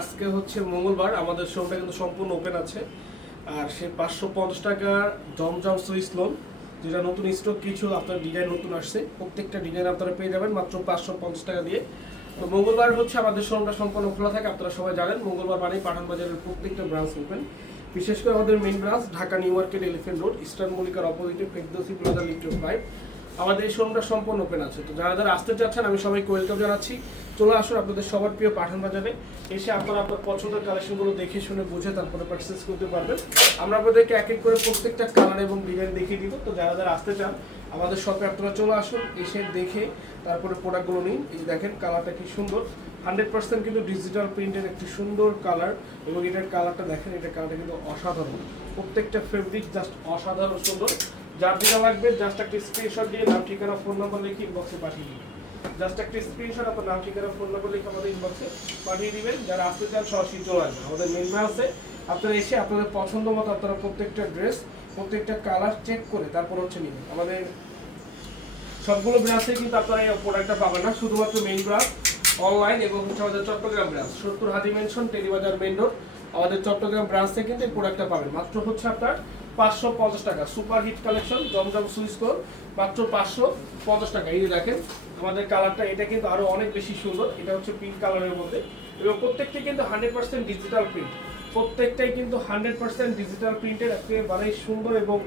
আজকে হচ্ছে মঙ্গলবার। আমাদের শোরুমটা কিন্তু সম্পূর্ণ ওপেন আছে। আর সে পাঁচশো পঞ্চাশ টাকার জমজম সুইস লোন যেটা নতুন স্টক কিছু আপনার ডিজাইন নতুন আসছে। প্রত্যেকটা ডিজাইন আপনারা পেয়ে যাবেন মাত্র পাঁচশো পঞ্চাশ টাকা দিয়ে। তো মঙ্গলবার হচ্ছে আমাদের শোরুমটা সম্পূর্ণ খোলা থাকে, আপনারা সবাই জানেন। মঙ্গলবার মানেই পাঠান বাজারের প্রত্যেকটা ব্রাঞ্চ ওপেন বিশেষ করে আমাদের main branch Dhaka new market elephant road eastern মল্লিকার অপোজিটে ফেকদোসি প্লাজা লিফট ফাইভ আমাদের এই শোরুমটা সম্পূর্ণ ওপেন আছে। তো যারা যারা আসতে চাচ্ছেন, আমি সবাইকে ওয়েলকাম জানাচ্ছি। চলে আসুন আপনাদের সবার প্রিয় পাঠান বাজারে। এসে আপনারা আপনার পছন্দের কালেকশনগুলো দেখে শুনে বুঝে তারপরে পারচেস করতে পারবেন। আমরা আপনাদেরকে এক এক করে প্রত্যেকটা কালার এবং ডিজাইন দেখিয়ে দিব। তো যারা যারা আসতে চান, আমাদের শপে আপনারা চলে আসুন, এসে দেখে তারপরে প্রোডাক্টগুলো নিন। এই দেখেন কালারটা কি সুন্দর। হান্ড্রেড পার্সেন্ট কিন্তু ডিজিটাল প্রিন্টের একটি সুন্দর কালার এবং এটার কালারটা দেখেন এটার কালারটা কিন্তু অসাধারণ। প্রত্যেকটা ফেব্রিক জাস্ট অসাধারণ সুন্দর। যার যেটা লাগবে জাস্ট একটা স্ক্রিনশট দিয়ে নাম, ঠিকানা ফোন নাম্বার লিখে ইনবক্সে পাঠিয়ে দিবেন। জাস্ট একটা স্ক্রিনশট আপনার নাম, ঠিকানা ফোন নাম্বার লিখে আমাদের ইনবক্সে পাঠিয়ে দিবেন। যারা আসতে চান, সরাসরি চলে আসবেন। আমাদের মেন আছে। আপনারা এসে আপনাদের পছন্দ মতো আপনারা প্রত্যেকটা ড্রেস প্রত্যেকটা কালার চেক করে তারপর হচ্ছে নেবেন। আমাদের সবগুলো ব্রাঞ্চে কিন্তু আপনারা এই প্রোডাক্টটা পাবেন না। শুধুমাত্র মেইন ব্রাঞ্চ অনলাইন এবং হচ্ছে আমাদের চট্টগ্রাম ব্রাঞ্চ সত্তর হাজি মেনশন টেলিবাজার মেন রোড আমাদের চট্টগ্রাম ব্রাঞ্চ থেকে কিন্তু এই প্রোডাক্টটা পাবেন। মাত্র হচ্ছে আপনার পাঁচশো পঞ্চাশ টাকা। সুপার হিট কালেকশন জমজম সুইচ কোর মাত্র পাঁচশো পঞ্চাশ টাকা। এই যে দেখেন, আমাদের কালারটা, এটা কিন্তু আরও অনেক বেশি সুন্দর। এটা হচ্ছে পিঙ্ক কালারের মধ্যে। এবং প্রত্যেকটি কিন্তু হান্ড্রেড পার্সেন্ট ডিজিটাল প্রিন্ট প্রত্যেকটাই কিন্তু হান্ড্রেড পার্সেন্ট ডিজিটাল প্রিন্টের একেবারেই সুন্দর এবং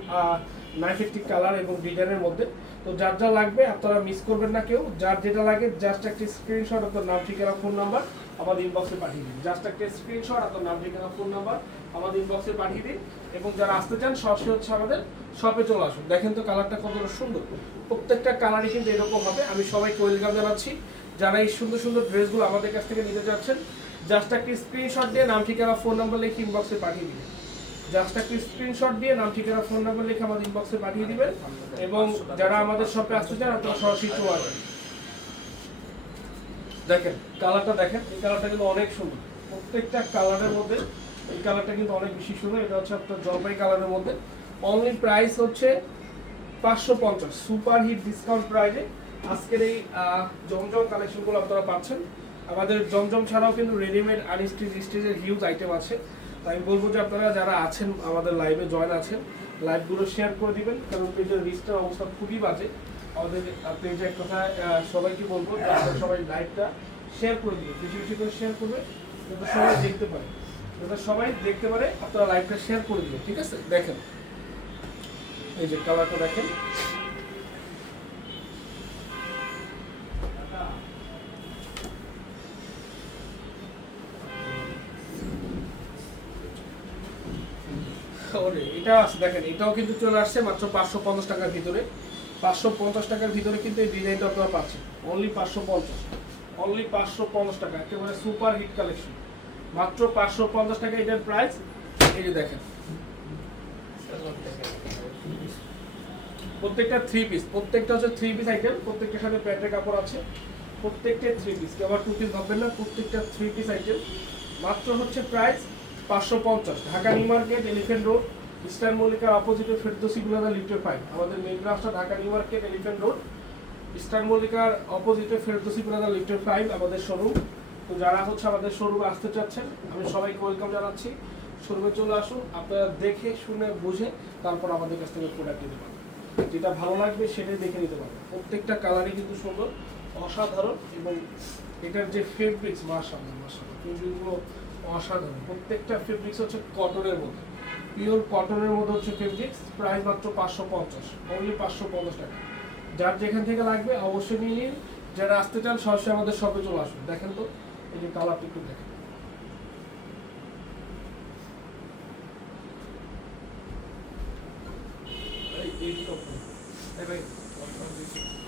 নাইফ কালার এবং ডিজাইনের মধ্যে। তো যার যা লাগবে, আপনারা মিস করবেন না কেউ। যার যেটা লাগে জাস্ট একটি স্ক্রিনশট আপনার নাম, ঠিকানা ফোন নাম্বার আমাদের ইনবক্সে পাঠিয়ে দিন। জাস্ট একটা স্ক্রিনশট আপনার নাম, ঠিকানা ফোন নাম্বার আমাদের ইনবক্সে পাঠিয়ে দিন এবং যারা আসতে চান, সরাসরি হচ্ছে আমাদের শপে চলে আসুন। দেখেন তো কালারটা কতটা সুন্দর। প্রত্যেকটা কালারই কিন্তু এরকম হবে। আমি সবাইকে ওয়েলকাম জানাচ্ছি। যারা এই সুন্দর সুন্দর ড্রেসগুলো আমাদের কাছ থেকে নিতে যাচ্ছেন জাস্ট একটি স্ক্রিনশট দিয়ে নাম, ঠিকানা ফোন নাম্বার লিখে ইনবক্সে পাঠিয়ে দিবেন। জাস্ট একটি স্ক্রিনশট দিয়ে নাম, ঠিকানা ফোন নাম্বার লিখে আমাদের ইনবক্সে পাঠিয়ে দিবেন। এবং যারা আমাদের শপে আসতে চান আপনারা সরাসরি চলে আসবেন। দেখেন কালারটা দেখেন, এই কালারটা কিন্তু অনেক সুন্দর। প্রত্যেকটা কালারের মধ্যে, এই কালারটা কিন্তু অনেক বেশি সুন্দর। এটা হচ্ছে আপনার জলপাই কালারের মধ্যে। অনলি প্রাইস হচ্ছে পাঁচশো পঞ্চাশ। সুপার হিট ডিসকাউন্ট প্রাইজে আজকের এই জমজম কালেকশনগুলো আপনারা পাচ্ছেন। আমাদের জমজম ছাড়াও কিন্তু রেডিমেড আনস্টিচ স্টিচের হিউজ আইটেম আছে। তাই আমি বলব যে আপনারা যারা আছেন, আমাদের লাইভে জয়েন আছেন লাইভগুলো শেয়ার করে দিবেন, কারণ পেজের রিস্টার অবস্থা খুবই বাজে। আমাদের পেজে এক কথা সবাইকে বলব সবাই লাইভটা শেয়ার করে দিবেন। বেশি বেশি করে শেয়ার করবে যাতে সবাই দেখতে পারে। যাতে সবাই দেখতে পারে, আপনারা লাইভটা শেয়ার করে দিবেন, ঠিক আছে? দেখেন। এই যে কালারটা দেখেন। ওরে, এটা আছে দেখেন এটাও কিন্তু চলে আসছে মাত্র পাঁচশো পঞ্চাশ টাকার ভিতরে। পাঁচশো পঞ্চাশ টাকার ভিতরে কিন্তু এই ডিজাইনটা আপনারা পাচ্ছেন। অনলি পাঁচশো পঞ্চাশ। অনলি পাঁচশো পঞ্চাশ টাকা একেবারে সুপার হিট কালেকশন মাত্র পাঁচশো পঞ্চাশ টাকা এটার প্রাইস এই যে দেখেন। প্রত্যেকটা থ্রি পিস প্রত্যেকটা হচ্ছে থ্রি পিস আইটেম প্রত্যেকটার সাথে প্যান্টের কাপড় আছে। প্রত্যেকটা থ্রি পিস কেউ আবার টু পিস ভাববেন না প্রত্যেকটা থ্রি পিস আইটেম মাত্র হচ্ছে প্রাইস পাঁচশো পঞ্চাশ, Dhaka new market elephant road, eastern মল্লিকার অপোজিটে ফেরদোসি গুলাদা লিফটের ফাইভ আমাদের main ব্রাঞ্চটা Dhaka new market elephant road, eastern মল্লিকার অপোজিটে ফেরদোসি গুলাদা লিফটের ফাইভ আমাদের শোরুম তো যারা হচ্ছে আমাদের শোরুমে আসতে চাচ্ছেন, আমি সবাইকে ওয়েলকাম জানাচ্ছি। শোরুমে চলে আসুন, আপনারা দেখে, শুনে, বুঝে, তারপর আমাদের কাছ থেকে প্রোডাক্ট নিতে পারবেন। যেটা ভালো লাগবে, সেটাই দেখে নিতে পারবেন। প্রত্যেকটা কালারই কিন্তু সুন্দর, অসাধারণ এবং এটার যে ফেব্রিক্স মাসাল্লাহ মাসাল্লাহ ফেব্রিকগুলো অসাধারণ। প্রত্যেকটা ফেব্রিক্স হচ্ছে কটনের মধ্যে। পিওর কটনের মধ্যে হচ্ছে ফেব্রিক্স প্রাইস মাত্র পাঁচশো পঞ্চাশ অনলি পাঁচশো পঞ্চাশ টাকা। যার যেখান থেকে লাগবে অবশ্যই নিয়ে নিন। যারা আসতে চান, সরাসরি আমাদের শপে চলে আসুন। দেখেন তো, এই যে কালারটা একটু দেখেন। এই- এই